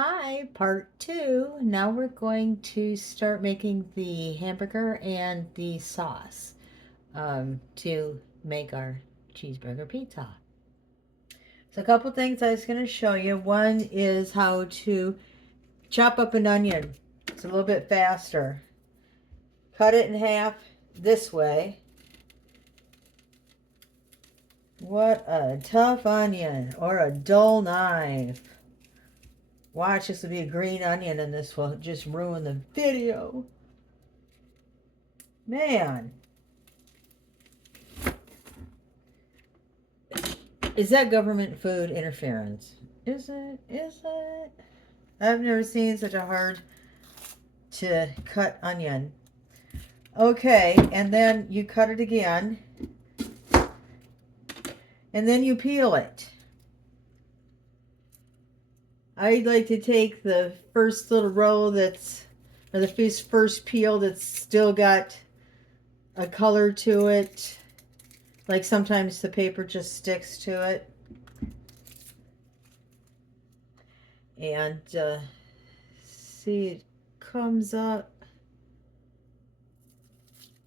Hi, part two. Now we're going to start making the hamburger and the sauce to make our cheeseburger pizza. So a couple things I was going to show you. One is how to chop up an onion. It's a little bit faster. Cut it in half this way. What a tough onion, or a dull knife. Watch, this will be a green onion and this will just ruin the video. Man. Is that government food interference? Is it? Is it? I've never seen such a hard to cut onion. Okay, and then you cut it again. And then you peel it. I like to take the first little row that's, or the first peel that's still got a color to it. Like sometimes the paper just sticks to it. And see, it comes up.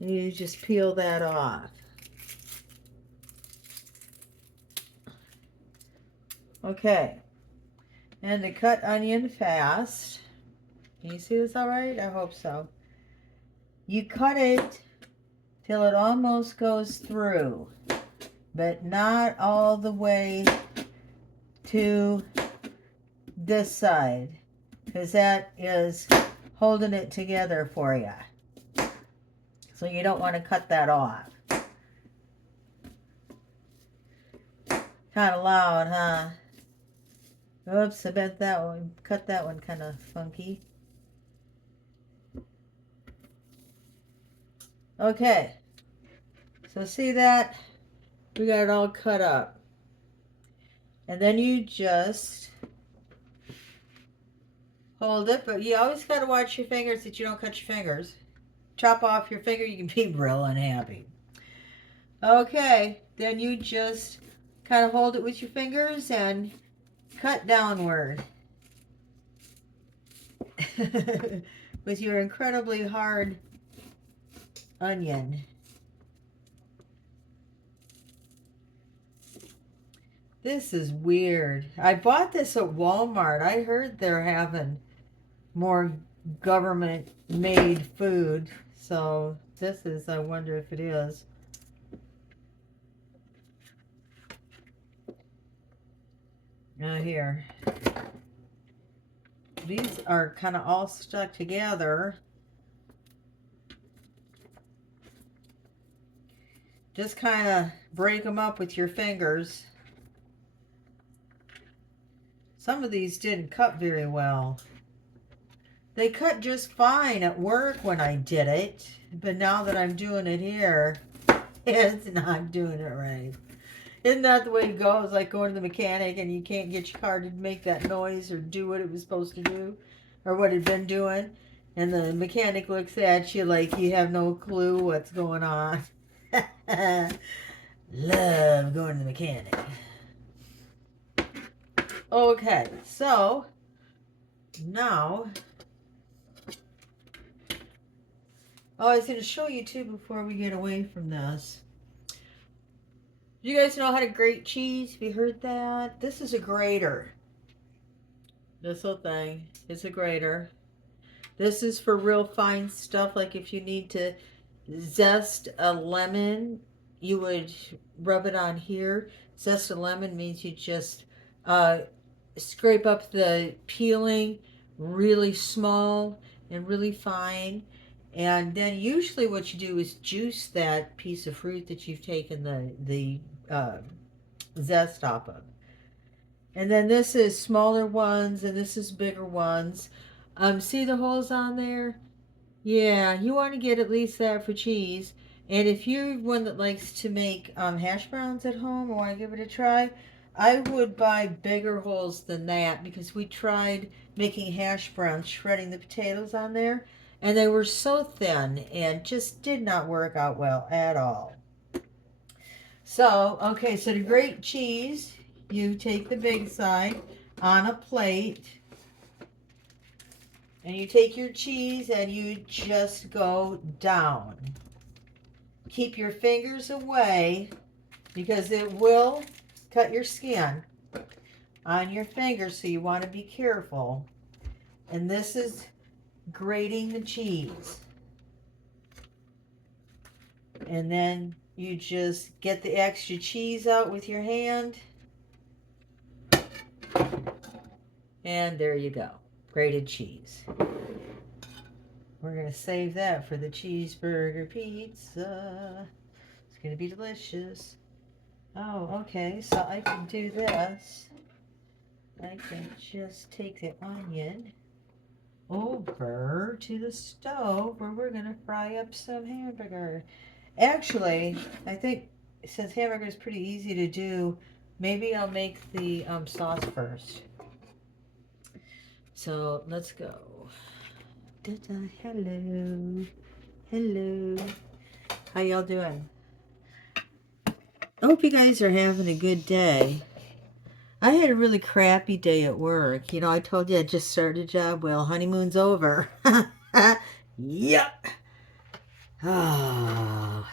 And you just peel that off. Okay. And to cut onion fast, can you see this all right? I hope so. You cut it till it almost goes through, but not all the way to this side, because that is holding it together for you. So you don't want to cut that off. Kind of loud, huh? Oops, I bet that one, cut that one kind of funky. Okay, so see that? We got it all cut up. And then you just hold it, but you always got to watch your fingers that you don't cut your fingers. Chop off your finger, you can be real unhappy. Okay, then you just kind of hold it with your fingers and cut downward with your incredibly hard onion. This is weird. I bought this at Walmart. I heard they're having more government made food. So this is, I wonder if it is. Now here. These are kind of all stuck together. Just kind of break them up with your fingers. Some of these didn't cut very well. They cut just fine at work when I did it, but now that I'm doing it here, it's not doing it right. Isn't that the way it goes? Like going to the mechanic and you can't get your car to make that noise or do what it was supposed to do, or what it had been doing, and the mechanic looks at you like you have no clue what's going on. Love going to the mechanic. Okay, so now, oh, I was going to show you too before we get away from this. You guys know how to grate cheese? Have you heard that? This is a grater. This little thing is a grater. This is for real fine stuff, like if you need to zest a lemon, you would rub it on here. Zest a lemon means you just scrape up the peeling really small and really fine. And then usually what you do is juice that piece of fruit that you've taken the zest off of. And then this is smaller ones and this is bigger ones. See the holes on there? Yeah, you want to get at least that for cheese. And if you're one that likes to make hash browns at home or want to give it a try, I would buy bigger holes than that, because we tried making hash browns, shredding the potatoes on there, and they were so thin and just did not work out well at all. So, okay, so to grate cheese, you take the big side on a plate And you take your cheese and you just go down. Keep your fingers away because it will cut your skin on your fingers, so you want to be careful. And this is grating the cheese. And then you just get the extra cheese out with your hand. And there you go. Grated cheese. We're going to save that for the cheeseburger pizza. It's going to be delicious. Oh, okay. So I can do this. I can just take the onion over to the stove where we're going to fry up some hamburger. Actually, I think since hamburger is pretty easy to do, maybe I'll make the sauce first. So let's go. Da-da, hello. Hello. How y'all doing? I hope you guys are having a good day. I had a really crappy day at work. You know, I told you I just started a job. Well, honeymoon's over. Yep. Oh.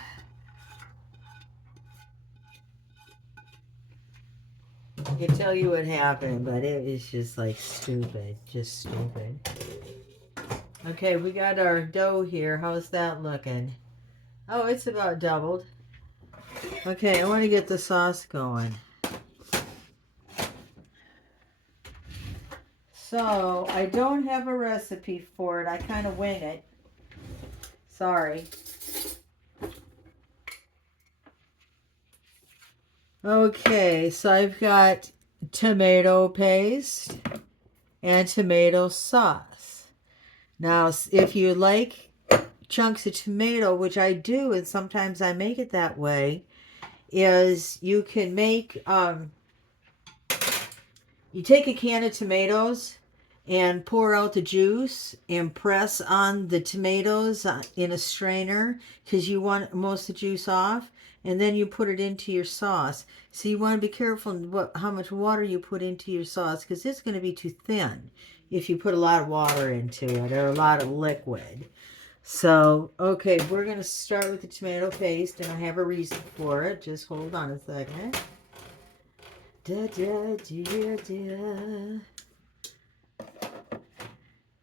I can tell you what happened, but it was just like stupid. Just stupid. Okay, we got our dough here. How's that looking? Oh, it's about doubled. Okay, I want to get the sauce going. So, I don't have a recipe for it. I kind of wing it. Sorry. Okay, so I've got tomato paste and tomato sauce. Now, if you like chunks of tomato, which I do, and sometimes I make it that way, is you can make, you take a can of tomatoes and pour out the juice and press on the tomatoes in a strainer because you want most of the juice off, and then you put it into your sauce. So you want to be careful how much water you put into your sauce because it's going to be too thin if you put a lot of water into it or a lot of liquid. So, okay, we're going to start with the tomato paste, and I have a reason for it. Just hold on a second.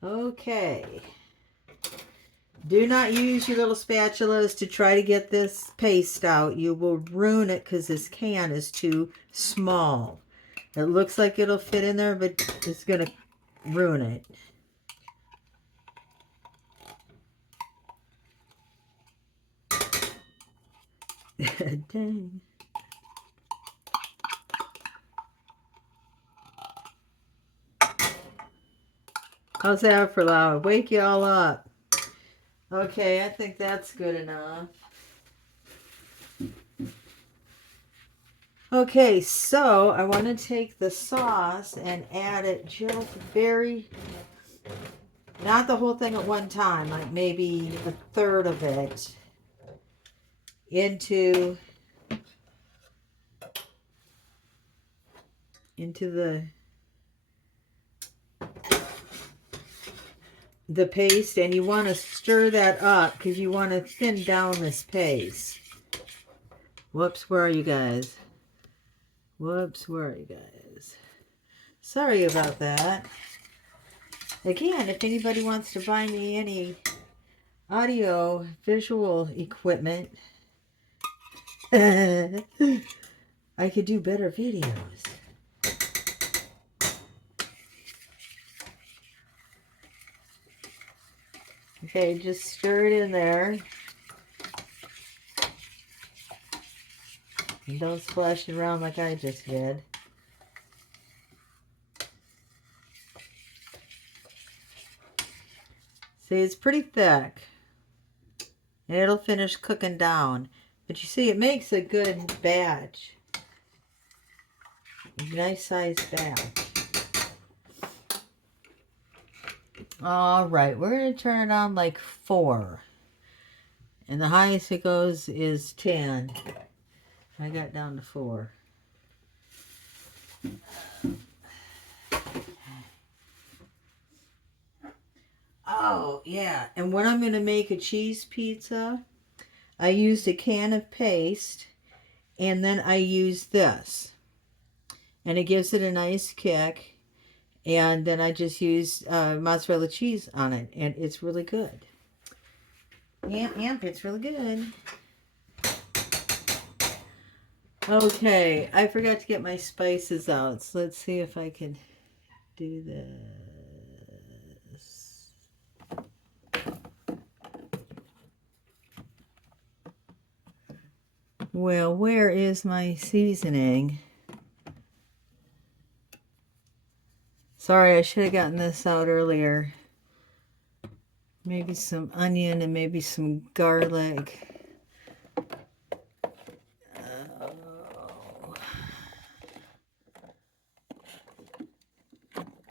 Okay. Do not use your little spatulas to try to get this paste out. You will ruin it because this can is too small. It looks like it'll fit in there, but it's going to ruin it. Dang. How's that for loud? Wake y'all up. Okay, I think that's good enough. Okay, so I want to take the sauce and add it just not the whole thing at one time, like maybe a third of it into the paste, and you want to stir that up because you want to thin down this paste. Whoops, where are you guys? Whoops, where are you guys? Sorry about that. Again, if anybody wants to buy me any audio visual equipment, I could do better videos. Okay, just stir it in there. And don't splash it around like I just did. See, it's pretty thick. And it'll finish cooking down. But you see, it makes a good batch. A nice sized batch. Alright, we're going to turn it on like 4. And the highest it goes is 10. I got down to 4. yeah, and when I'm going to make a cheese pizza, I used a can of paste, and then I use this. And it gives it a nice kick. And then I just use mozzarella cheese on it, and it's really good. Yep, it's really good. Okay, I forgot to get my spices out, so let's see if I can do this. Well, where is my seasoning? Sorry, I should have gotten this out earlier. Maybe some onion and maybe some garlic.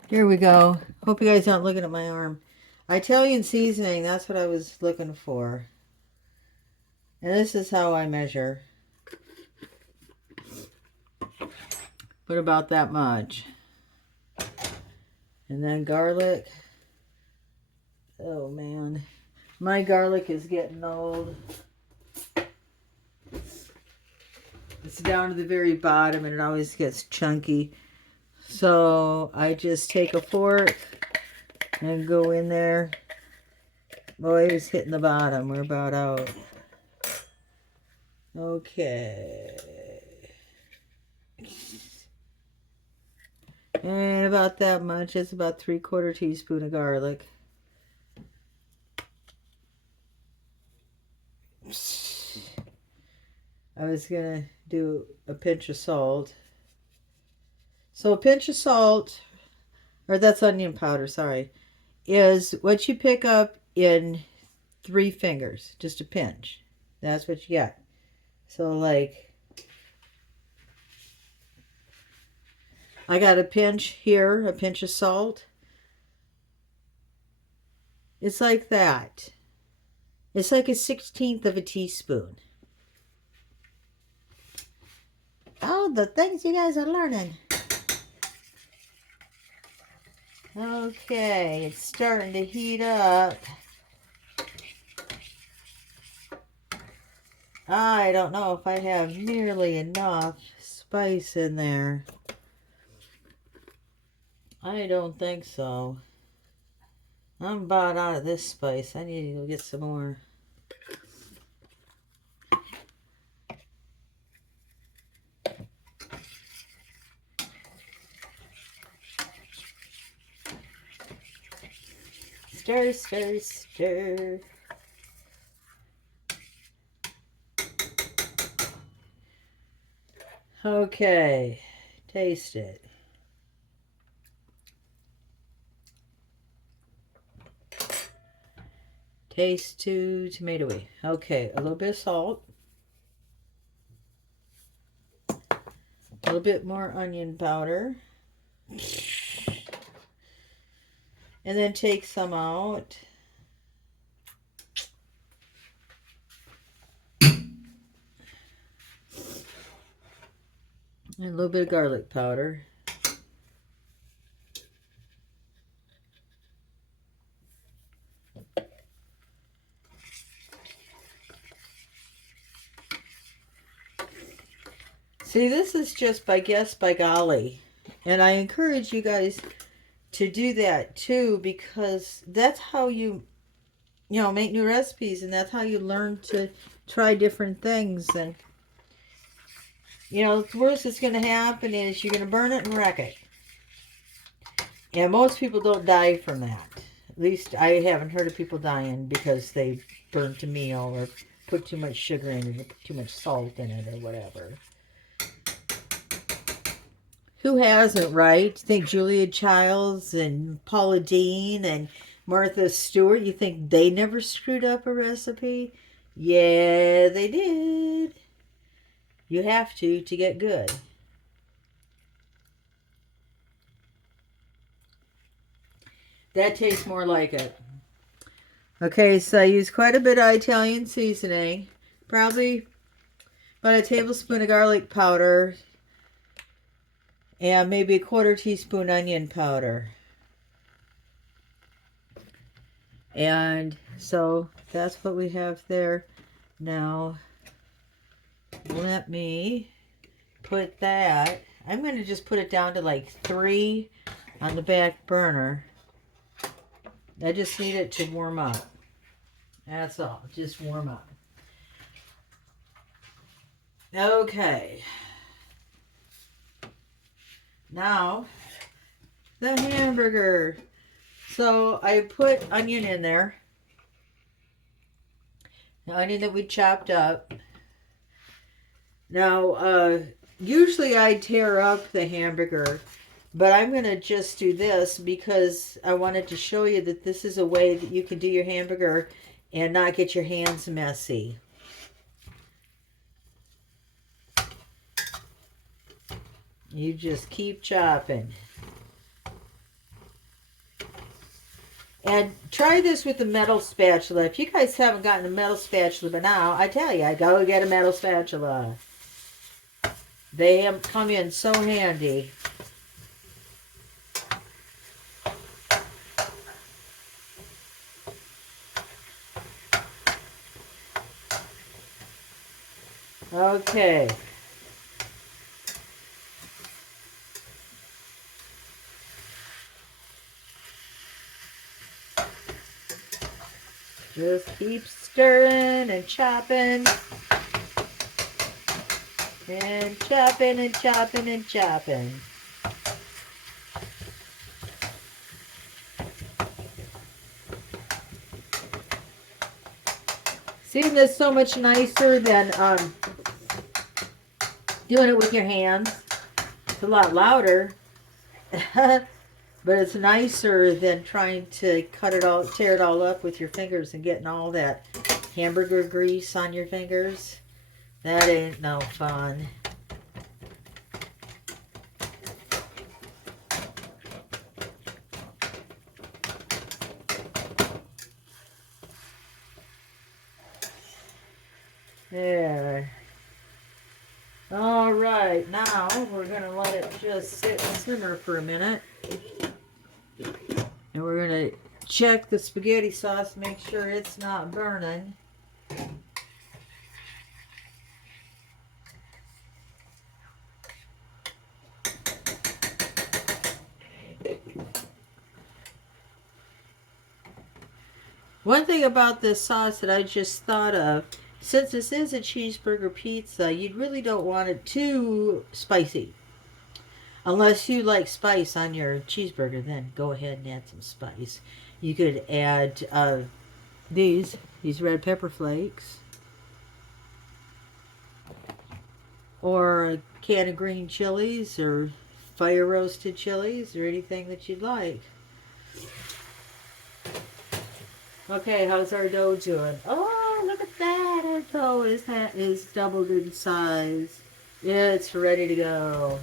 Here we go. Hope you guys aren't looking at my arm. Italian seasoning, that's what I was looking for. And this is how I measure. Put about that much. And then garlic. Oh man. My garlic is getting old. It's down to the very bottom and it always gets chunky. So I just take a fork and go in there. Boy, it's hitting the bottom. We're about out. Okay. And about that much. It's about 3/4 teaspoon of garlic. I was going to do a pinch of salt. So a pinch of salt, or that's onion powder, sorry, is what you pick up in 3 fingers. Just a pinch. That's what you get. So like, I got a pinch here, a pinch of salt. It's like that. It's like 1/16 of a teaspoon. Oh, the things you guys are learning. Okay, it's starting to heat up. I don't know if I have nearly enough spice in there. I don't think so. I'm about out of this spice. I need to go get some more. Stir, stir, stir. Okay, taste it. Taste too tomatoey. Okay, a little bit of salt. A little bit more onion powder. And then take some out. And a little bit of garlic powder. See, this is just by guess, by golly. And I encourage you guys to do that too, because that's how you make new recipes, and that's how you learn to try different things. And, the worst that's going to happen is you're going to burn it and wreck it. And most people don't die from that. At least I haven't heard of people dying because they burnt a meal or put too much sugar in it or put too much salt in it or whatever. Who hasn't, right? You think Julia Childs and Paula Deen and Martha Stewart, you think they never screwed up a recipe? Yeah, they did. You have to get good. That tastes more like it. Okay, so I use quite a bit of Italian seasoning. Probably about a tablespoon of garlic powder. And maybe 1/4 teaspoon onion powder. And so that's what we have there. Now, let me put that. I'm going to just put it down to like 3 on the back burner. I just need it to warm up. That's all. Just warm up. Okay. Now, the hamburger. So I put onion in there. The onion that we chopped up. Now, usually I tear up the hamburger, but I'm going to just do this because I wanted to show you that this is a way that you can do your hamburger and not get your hands messy. You just keep chopping. And try this with the metal spatula. If you guys haven't gotten a metal spatula by now, I tell you, go get a metal spatula. They come in so handy. Okay. Just keep stirring and chopping. And chopping and chopping and chopping. See, this is so much nicer than doing it with your hands. It's a lot louder. But it's nicer than trying to tear it all up with your fingers and getting all that hamburger grease on your fingers. That ain't no fun. There. All right, now we're going to let it just sit and simmer for a minute. And we're going to check the spaghetti sauce, make sure it's not burning. One thing about this sauce that I just thought of, since this is a cheeseburger pizza, you really don't want it too spicy. Unless you like spice on your cheeseburger, then go ahead and add some spice. You could add these red pepper flakes, or a can of green chilies, or fire roasted chilies, or anything that you'd like. Okay, how's our dough doing? Oh, look at that! Our dough is doubled in size. It's ready to go.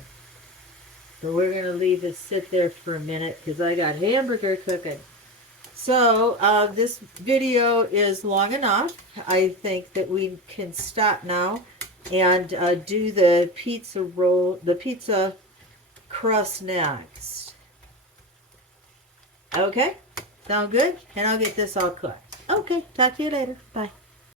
So we're going to leave this sit there for a minute because I got hamburger cooking. So this video is long enough. I think that we can stop now and do the pizza crust next. Okay, sound good? And I'll get this all cooked. Okay, talk to you later. Bye.